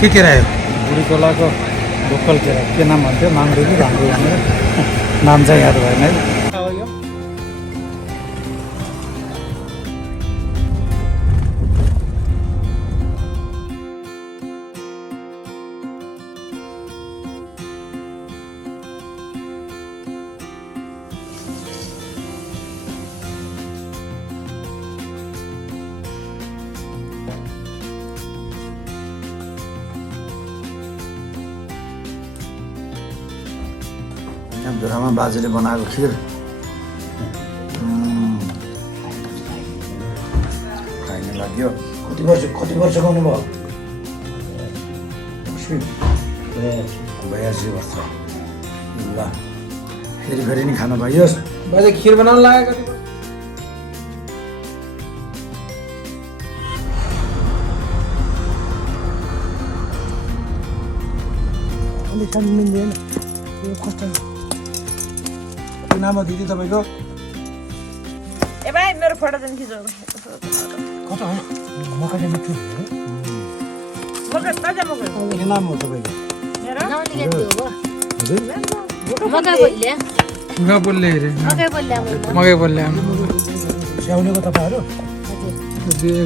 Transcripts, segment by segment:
के केरा हो? बुढी खोलाको लोकल केरा के नाम भन्थ्यो माङ्दो कि भाङ्दो भनेर नाम चाहिँ याद भएन है। धुरामा बाजेले बनाएको खिर खाइने लाग्यो। कति वर्ष गाउनु भयो? 82 वर्ष। ल फेरि फेरि नि खान पाइयोस्। बाजे खिर बनाउन लाग्यो कति अलिक खानु मिल्दैन यो कस्तो नाम हो दिदी तपाईँको? ए भाइ मेरो फोटो चाहिँ खिचौ कता हो? मकै मिठो मकै ताजा मकै के नाम हो तपाईँको? मेरो मकै बोल्ले स्याउलेको तपाईँहरू?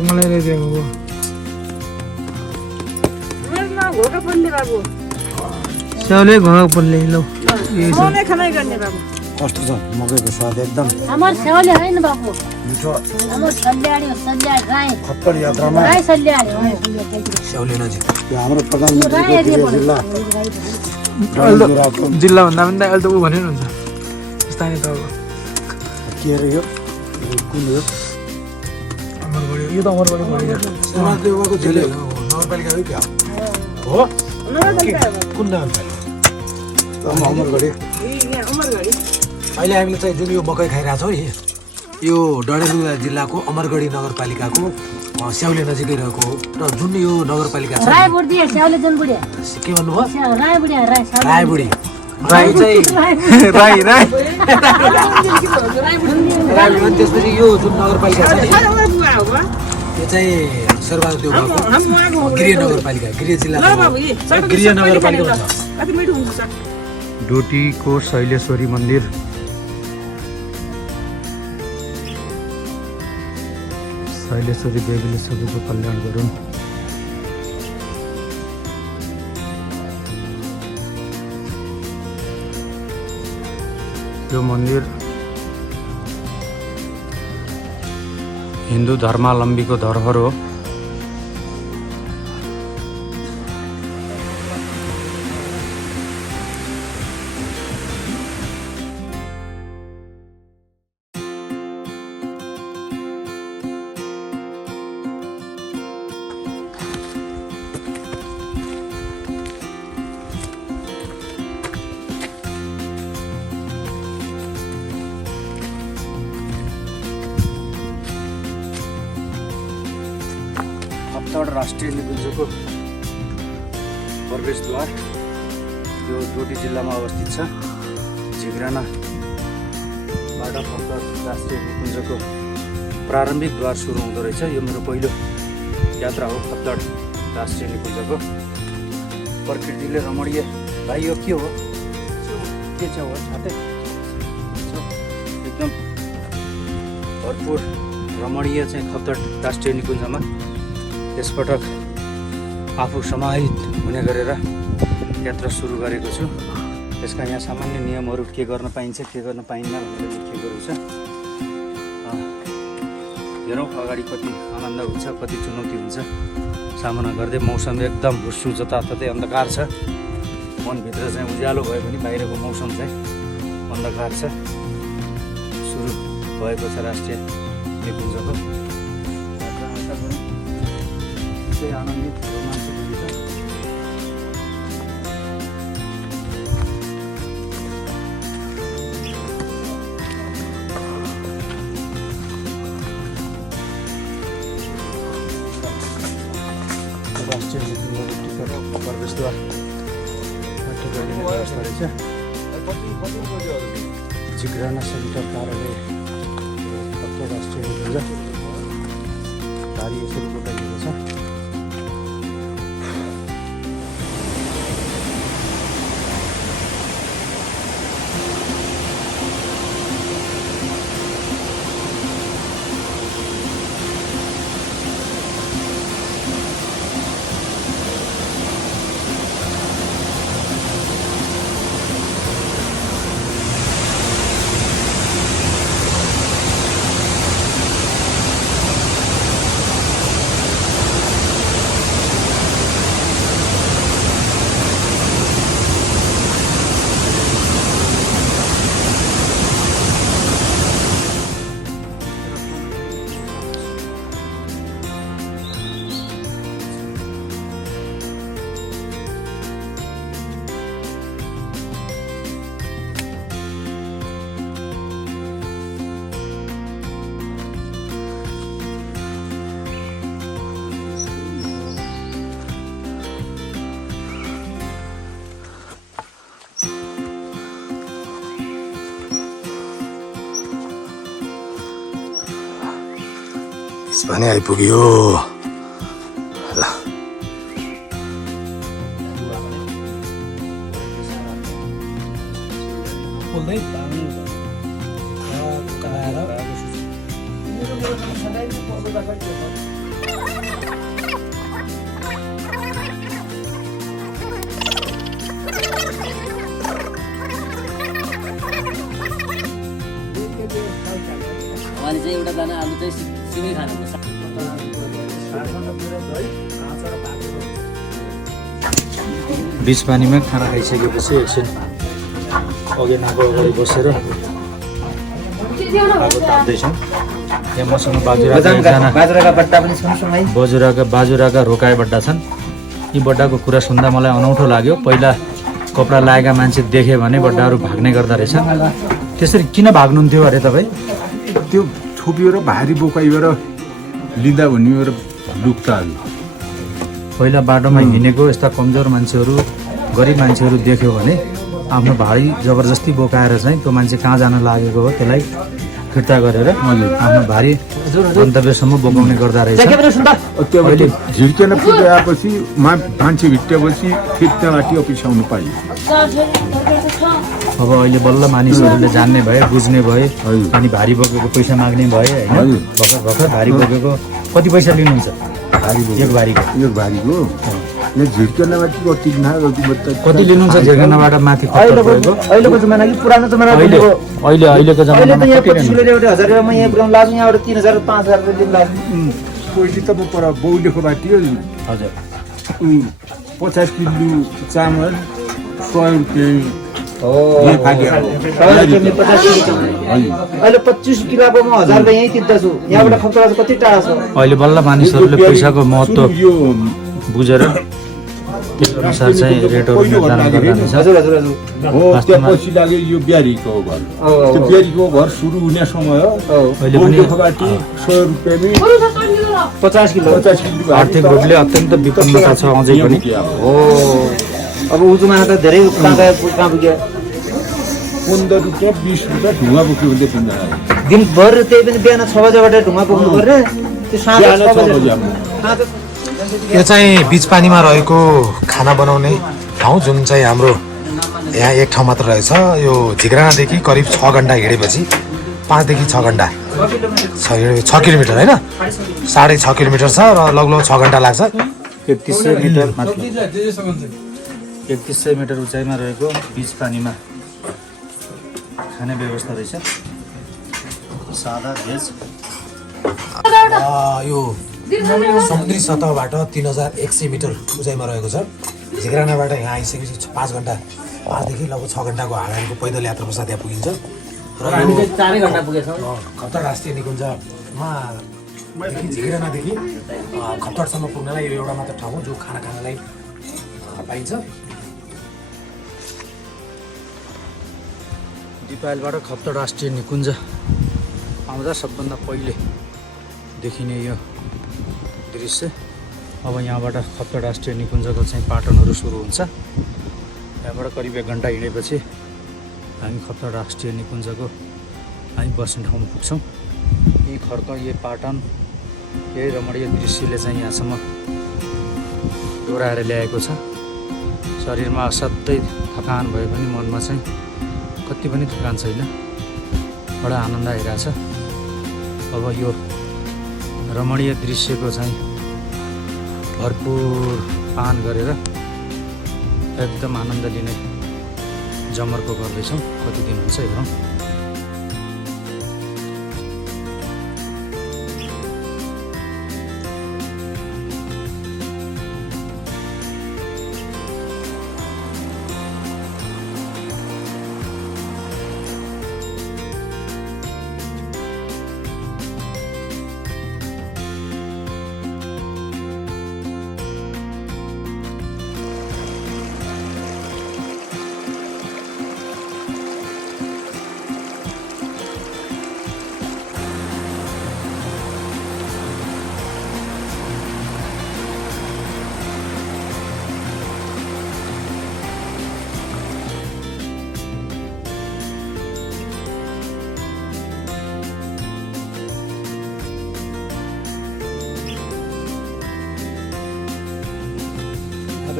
मलाई ल्याइदिएको हो। मेरो नाम घोका पल्ले बाबु स्याउले घोका बोल्ले लौ खानै खानै गर्ने बाबु। कस्तो छ मकैको स्वाद? एकदम हमार सेवले हैन बाबु मिठो। हमार सल्याडी राई खप्पर यात्रामा राई सल्याडी स्याउले नजिक यो हाम्रो प्रधानमन्त्रीको जिल्ला जिल्ला भन्दा पनि अहिले त ऊ भने हुन्छ स्थानीय तहको के अरे यो कुन हो? अमरगढी यो त अमरगढी भयो समाजदेवको जिल्ला नगरपालिका हो क्या हो? कुन नगरपालिका? अमरगढी। अहिले हामीले चाहिँ जुन यो मकै खाइरहेछौँ नि यो डडेलधुरा जिल्लाको अमरगढी नगरपालिकाको स्याउले नजिकै रहेको हो र जुन यो नगरपालिका छ राई बुढी सेवले जन बुढी के भन्नुभयो? राई बुढी रायबुढी। राई चाहिँ राई राई रायबुढी अनि त्यसपछि यो जुन नगरपालिका छ नि यो चाहिँ शेरबहादुर देउवाको गृह नगरपालिका गृह जिल्लाको गृह नगरपालिका भन्छ। कति मिठो हुन्छ सर। डोटीको शैलेश्वरी मन्दिर शैलेश्वरी देवीले सबैको कल्याण गरून्। यो मन्दिर हिन्दू धर्मावलम्बीको धरोहर हो। खप्तड राष्ट्रिय निकुञ्जको प्रवेशद्वार यो डोटी जिल्लामा अवस्थित छ। झिग्रानाबाट खप्तड राष्ट्रिय निकुञ्जको प्रारम्भिक द्वार सुरु हुँदो रहेछ। यो मेरो पहिलो यात्रा हो खप्तड राष्ट्रिय निकुञ्जको। प्रकृतिले रमणीय भाइ यो के हो? के छ हो? छाते एकदम भरपुर रमणीय चाहिँ खप्तड राष्ट्रिय निकुञ्जमा यसपटक आफू समाहित हुने गरेर यात्रा सुरु गरेको छु। यसका यहाँ सामान्य नियमहरू के गर्न पाइन्छ के गर्न पाइन्न भनेर लेखिएको रहेछ। हेरौँ अगाडि कति आनन्द हुन्छ कति चुनौती हुन्छ सामना गर्दै। मौसम एकदम हुस्सु जताततै अन्धकार छ। मनभित्र चाहिँ उज्यालो भयो भने बाहिरको मौसम चाहिँ अन्धकार छ। सुरु भएको छ राष्ट्रिय निकुञ्जको आनन्दित रोमाञ्चित हुन्छ। राष्ट्रिय निकुञ्जको टिकट प्रवेशद्वार गरिने व्यवस्था रहेछ। झिग्राना सेन्टर कार्यालय राष्ट्रिय निकुञ्ज गाडी यसरी बोटाइएको छ। पनि आइपुग्यो। बोल्दै उहाँले चाहिँ एउटा दाना आलु चाहिँ सिमी खानुपर्छ। बिच पानीमा खाना खाइसकेपछि एकछिन अगेनाको अगाडि बसेर आगो ताप्दैछौँ। यहाँ मसँग बाजुराका बट्टा पनि सँगसँगै बाजुराका रोकाए बड्डा छन्। यी बड्डाको कुरा सुन्दा मलाई अनौठो लाग्यो। पहिला कपडा लगाएका मान्छे देख्यो भने बड्डाहरू भाग्ने गर्दा रहेछ। त्यसरी किन भाग्नुहुन्थ्यो अरे तपाईँ? त्यो छोपिएर भारी बोकाइएर लिँदा भन्ने लुक्ताहरू पहिला बाटोमा हिँडेको यस्ता कमजोर मान्छेहरू गरिब मान्छेहरू देख्यो भने आफ्नो भारी जबरजस्ती बोकाएर चाहिँ त्यो मान्छे कहाँ जान लागेको हो त्यसलाई फिर्ता गरेर आफ्नो भारी गन्तव्यसम्म बोकाउने गर्दा रहेछ। अहिले झिर्केन पुगेपछि मान्छे भिट्टेपछि फेरि त्यहाँबाट अपिसाउनु पाइयो। अब अहिले बल्ल मानिसहरूले जान्ने भए, बुझ्ने भए, अनि भारी बोकेको पैसा माग्ने भए होइन। भर्खर भारी बोकेको कति पैसा लिनुहुन्छ? एक भारीको यहाँ झिर्केनाबाट कति लिनुहुन्छ? झिर्केनाबाट माथि अहिलेको जमाना कि पुरानो जमाना अहिलेको जमानामा यहाँ 25 रुपियाँमा यहाँ पुऱ्याउनु लाग्छ। यहाँबाट 3000 5000 रुपियाँ दिन लाग्छ। पहिले त पर बौलेको बाटी हजुर 50 किलो चामल 100 रुपियाँ अहिले 25 किलोको म 1000 रुपियाँ यहीँ तिर्दैछु। यहाँबाट खप्तरा कति टाढा छ? अहिले बल्ल मानिसहरूले पैसाको महत्त्व बुझेर त्यो अनुसार चाहिँ रेटहरू निर्धारण गर्दा रहेछ। हजुर हजुर हजुर हो। त्यसपछि लाग्यो यो ब्यारीको घर। त्यो ब्यारीको घर सुरु हुने समय अहिले पनि 100 रुपियाँमै 50 किलो आर्थिक रूपले अत्यन्त विपन्नता छ अझै पनि। हो अब उजुमा त धेरै कहाँ पुग्यो। 15 रुपियाँ 20 रुपियाँ ढुङ्गा बोक्यो भने तिनीहरू दिनभर त्यही पनि बिहान 6 बजेबाट ढुङ्गा बोक्नु पर्ने। त्यो साँझ 6 बजे यो चाहिँ बिच पानीमा रहेको खाना बनाउने ठाउँ जुन चाहिँ हाम्रो यहाँ एक ठाउँ मात्र रहेछ। यो झिक्रानादेखि करिब 6 घन्टा हिँडेपछि 5 देखि 6 घन्टा 6 किलोमिटर होइन 6.5 किलोमिटर छ र लगभग 6 घन्टा लाग्छ। 3100 मिटर मात्र 3100 मिटर उचाइमा रहेको बिच पानीमा खाने व्यवस्था रहेछ। सादा भेज यो समुद्री सतहबाट 3100 मिटर उचाइमा रहेको छ। झिक्रानाबाट यहाँ आइसकेपछि 5 घन्टा 5 देखि लगभग 6 घन्टाको हावाको पैदल यात्रा पश्चात त्यहाँ पुगिन्छ। र हामी चाहिँ 4 घन्टा पुगेछौँ। खप्तड राष्ट्रिय निकुञ्जमा झिक्रानादेखि खप्तडसम्म पुग्नलाई यो एउटा मात्र ठाउँ हो जो खाना खानलाई पाइन्छ। दिपायलबाट खप्तड राष्ट्रिय निकुञ्ज आउँदा सबभन्दा पहिले देखिने यो दृश्य। अब यहाँबाट खप्तड राष्ट्रिय निकुञ्जको चाहिँ पाटनहरू सुरु हुन्छ। यहाँबाट करिब 1 घन्टा हिँडेपछि हामी खप्तड राष्ट्रिय निकुञ्जको हामी बस्ने ठाउँमा पुग्छौँ। यी खर्क यही पाटन यही रमणीय दृश्यले चाहिँ यहाँसम्म डोराएर ल्याएको छ। शरीरमा असाध्यै थकान भए पनि मनमा चाहिँ कति पनि थकान छैन। बडा आनन्द आइरहेछ। अब यो रमणीय दृश्यको चाहिँ भरपुर पान गरेर एकदम आनन्द लिने जमर्को गर्दैछौँ। कति दिन हुन्छ हेरौँ।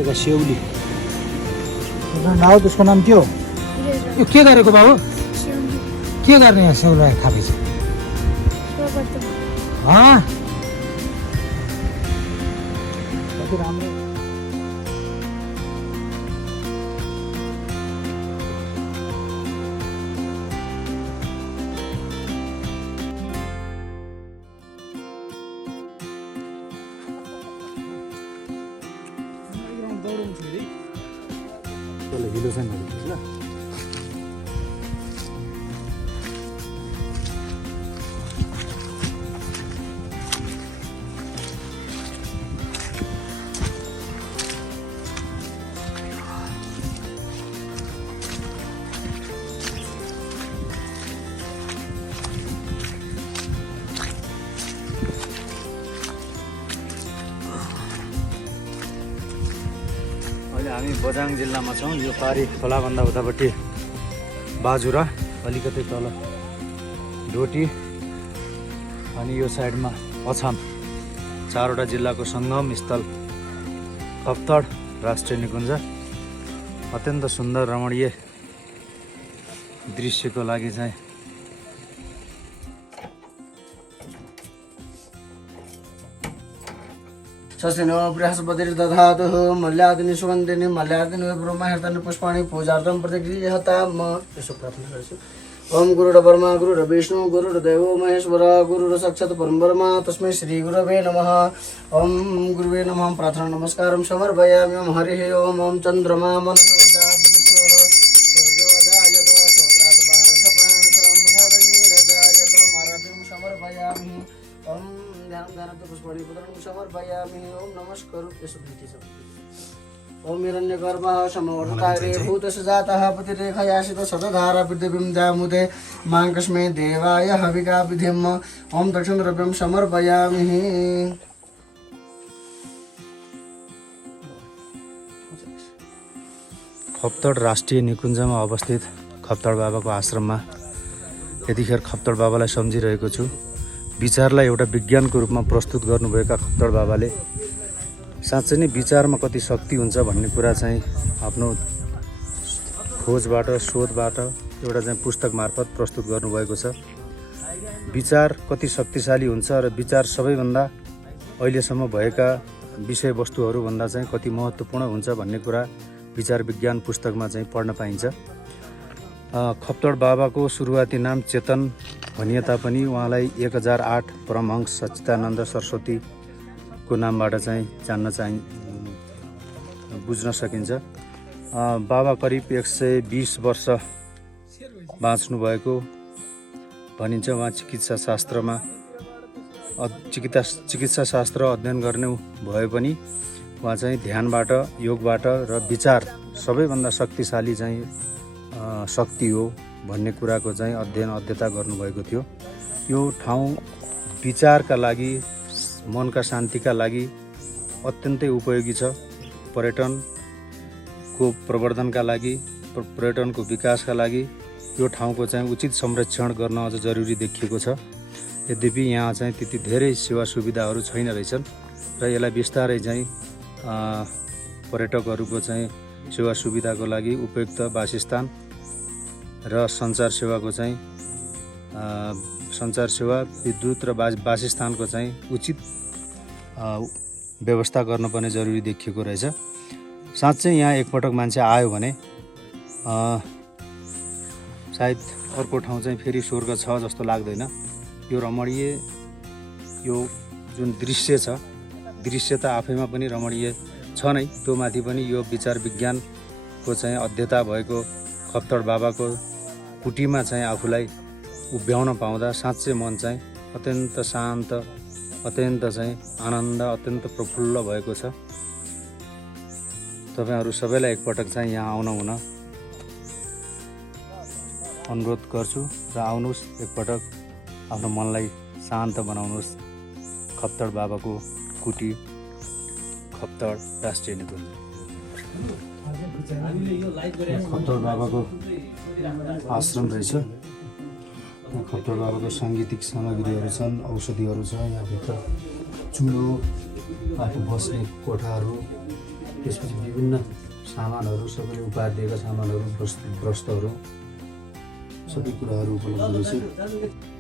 बस्तीका सेउली नाउ त्यसको नाम के हो? यो के गरेको बाबु? के गर्ने यहाँ सेउला खाएपछि? कति राम्रो। हिलो चाहिँ नजिक ल अहिले हामी बझाङ जिल्लामा छौँ। यो पारी खोलाभन्दा उतापट्टि बाजुरा, अलिकति तल डोटी अनि यो साइडमा अछाम, चारवटा जिल्लाको सङ्गम स्थल खप्तड राष्ट्रिय निकुञ्ज। अत्यन्त सुन्दर रमणीय दृश्यको लागि चाहिँ सस्यनो बृहस्पतिर्दधातुः मल्यादिनी सुगन्धिनी मल्यादिनी ब्रह्महर्तन पुष्पाणि पूजार्थं प्रतिगृह्यताम्। यसो प्रार्थना गर्छु। ओम गुरुर्ब्रह्मा गुरुर्विष्णु गुरुर्देवो महेश्वर गुरुर्साक्षात् परब्रह्म तस्मै श्री गुरवे नमः। ओम गुरुवे नमः। प्रार्थना नमस्कारं समर्पयामि। ओम हरिः ओम। ओम चन्द्रमा समर्पयामि। ओम ध्यानधारत पुष्पाणि पुत्रं समर्पयामि। ओम नमस्कार। यसो भीति छ। ओम हिरण्यगर्भः समवर्तारे भूतसजातः पतिरेखयासित शतधारा पृथिवीं दामुदे माङ्कस्मै देवाय हविका विधिम्। ओम दक्षिणद्रव्यं समर्पयामि। खप्तड राष्ट्रिय निकुञ्जमा अवस्थित खप्तड बाबाको आश्रममा यतिखेर खप्तड बाबालाई सम्झिरहेको छु। विचारलाई एउटा विज्ञानको रूपमा प्रस्तुत गर्नुभएका खप्तड बाबाले साँच्चै नै विचारमा कति शक्ति हुन्छ भन्ने कुरा चाहिँ आफ्नो खोजबाट शोधबाट एउटा चाहिँ पुस्तक मार्फत प्रस्तुत गर्नुभएको छ। विचार कति शक्तिशाली हुन्छ र विचार सबैभन्दा अहिलेसम्म भएका विषयवस्तुहरूभन्दा चाहिँ कति महत्त्वपूर्ण हुन्छ भन्ने कुरा विचार विज्ञान पुस्तकमा चाहिँ पढ्न पाइन्छ। खप्तड बाबाको सुरुवाती नाम चेतन भनिए तापनि उहाँलाई 1008 परमहंस सच्चिदानन्द सरस्वतीको नामबाट चाहिँ बुझ्न सकिन्छ। बाबा करिब 120 वर्ष बाँच्नु भएको भनिन्छ। उहाँ चिकित्सा शास्त्र अध्ययन गर्ने भए पनि उहाँ चाहिँ ध्यानबाट योगबाट र विचार सबैभन्दा शक्तिशाली चाहिँ शक्ति हो भन्ने कुराको चाहिँ अध्ययता गर्नुभएको थियो। यो ठाउँ विचारका लागि मनका शान्तिका लागि अत्यन्तै उपयोगी छ। पर्यटनको प्रवर्धनका लागि पर्यटनको विकासका लागि यो ठाउँको चाहिँ उचित संरक्षण गर्न अझ जरुरी देखिएको छ। यद्यपि यहाँ चाहिँ त्यति धेरै सेवा सुविधाहरू छैन रहेछन् र यसलाई बिस्तारै चाहिँ पर्यटकहरूको चाहिँ सेवा सुविधाको लागि उपयुक्त वासस्थान र सञ्चार सेवाको चाहिँ सञ्चार सेवा विद्युत र वासस्थानको चाहिँ उचित व्यवस्था गर्नुपर्ने जरुरी देखिएको रहेछ। साँच्चै यहाँ एकपटक मान्छे आयो भने सायद अर्को ठाउँ चाहिँ फेरि स्वर्ग छ जस्तो लाग्दैन। यो रमणीय यो जुन दृश्य छ, दृश्य त आफैमा पनि रमणीय छ नै, त्यो माथि पनि यो विचार विज्ञानको चाहिँ अध्येता भएको खप्तड बाबाको कुटीमा चाहिँ आफूलाई उभ्याउन पाउँदा साँच्चै मन चाहिँ अत्यन्त शान्त, अत्यन्त चाहिँ आनन्द, अत्यन्त प्रफुल्ल भएको छ। तपाईहरू सबैलाई एकपटक चाहिँ यहाँ आउन हुन अनुरोध गर्छु र आउनुहोस्, एकपटक आफ्नो मनलाई शान्त बनाउनुहोस्। खप्तड बाबाको कुटी, खप्तड राष्ट्रिय निकुञ्ज। खप्तड बाबाको आश्रम रहेछ। खप्तड बाबाको साङ्गीतिक सामग्रीहरू छन्, औषधिहरू छ। यहाँभित्र चुलो, आफू बस्ने कोठाहरू, त्यसपछि विभिन्न सामानहरू सबैले उपहार दिएका सामानहरू वस्त्रहरू सबै कुराहरू उपलब्ध रहेछ।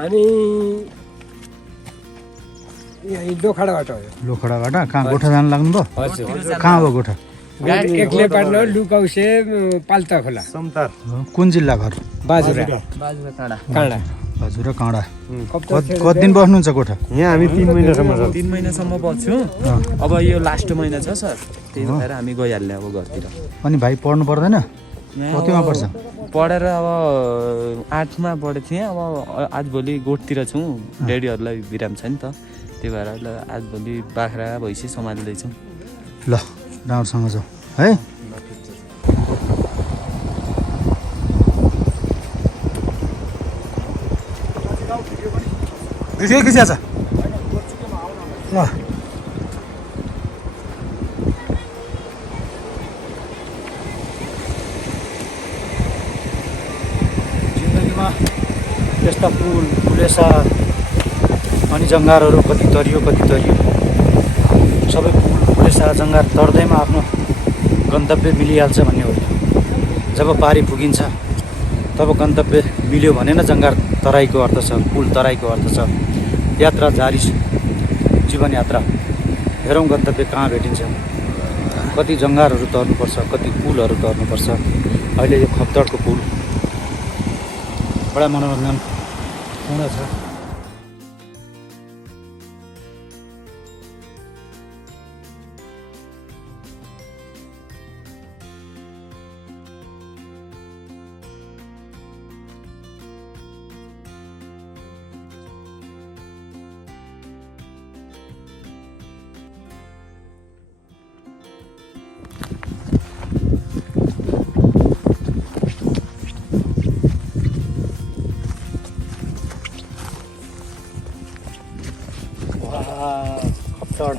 हामी यहाँ लोखडाबाट हो लोखडाबाट कहाँ गोठा जानु लाग्नुभयो? कहाँ हो गोठा? एक्लै पार्न लुकाउसे पाल्ता खोला कुन जिल्ला घर? बाजुरा काँडा हजुर काँडा। कति दिन बस्नुहुन्छ गोठा? यहाँ हामी 3 महिनासम्म छ। 3 महिनासम्म बस्छौँ। अब यो लास्ट महिना छ सर, त्यही भएर हामी गइहाल्ने अब घरतिर। अनि भाइ पढ्नु पर्दैन? कतिमा पढ्छ? पढेर अब 8मा पढेको थिएँ। अब आजभोलि गोठतिर छौँ, ड्याडीहरूलाई बिराम छ नि त, त्यही भएर आजभोलि बाख्रा भैँसी सम्हाल्दैछौँ। ल राम्रोसँग जाऊ है। भिडियो खिचिया छ ल। जिन्दगीमा यस्ता पुल पुलेसा अनि जङ्गारहरू कति तरियो सबै पुल पुलेसा जङ्गार तर्दैमा आफ्नो गन्तव्य मिलिहाल्छ भन्ने हो। जब पारी पुगिन्छ तब गन्तव्य मिल्यो भने न जङ्गार तराईको अर्थ छ, पुल तराईको अर्थ छ। यात्रा जारी छ, जीवन यात्रा। हेरौँ गन्तव्य कहाँ भेटिन्छ। कति जङ्गारहरू तर्नुपर्छ, कति पुलहरू तर्नुपर्छ। अहिले यो खप्तडको पुल बडा मनोरञ्जनपूर्ण छ। खप्तड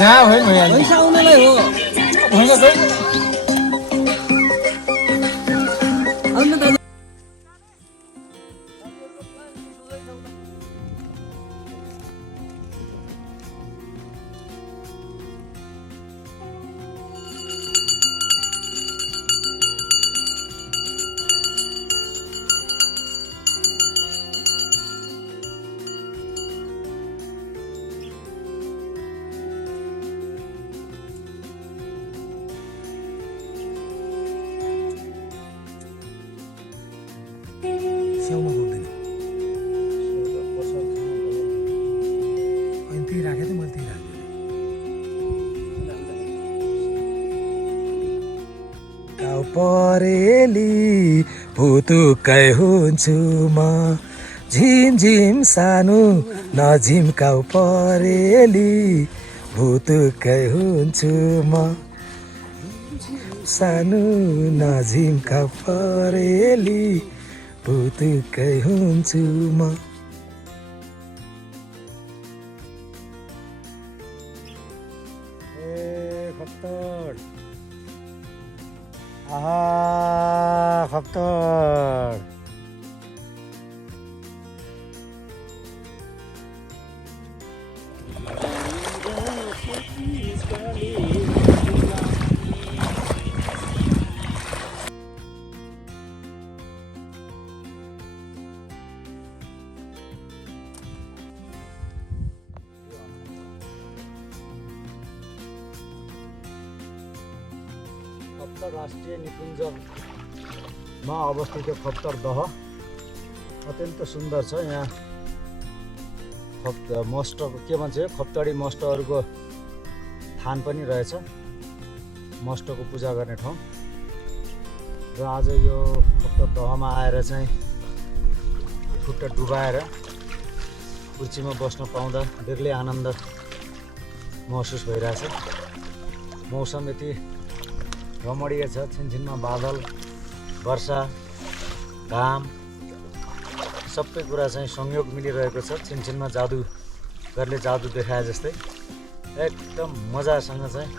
जहाँ होइन भइहाल्यो। पैसा आउनलाई हो। स्याउमा बोल्दैन। अनि त्यही राखेँ त मैले, त्यही राखेँ। गाउँ परेली भुतुकै हुन्छु म, झिमझिम सानो नझिम्काउ परेली भुतुकै हुन्छु म। सानो नजिमका परेली पुतुकै हुन्छु म। ए खप्तर आहा खप्तर खप्तर राष्ट्रिय निकुञ्जमा अवस्थित यो खप्तर दह अत्यन्त सुन्दर छ। यहाँ मस्ट के भन्छ खप्तडी मस्टहरूको थान पनि रहेछ, मस्टको पूजा गर्ने ठाउँ। र आज यो खप्तर दहमा आएर चाहिँ खुट्टा डुबाएर कुर्सीमा बस्न पाउँदा बेग्लै आनन्द महसुस भइरहेछ। मौसम यति रमणीय छ, छिनछिनमा बादल, वर्षा, घाम सबै कुरा चाहिँ संयोग मिलिरहेको छ। छिनछिनमा जादुगरले जादु देखाए जस्तै एकदम मजासँग चाहिँ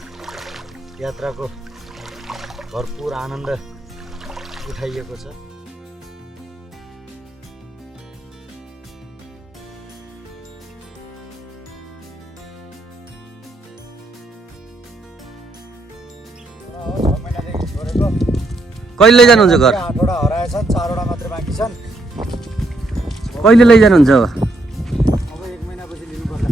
यात्राको भरपुर आनन्द उठाइएको छ। कहिले लैजानुहुन्छ घर? 8वटा हराएछन्, 4वटा मात्रै बाँकी छन्। कहिले लैजानुहुन्छ अब? अब 1 महिनापछि लिनु पर्ला।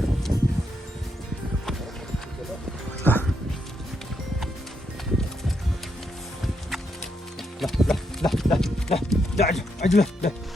ल ल ल ल ल ल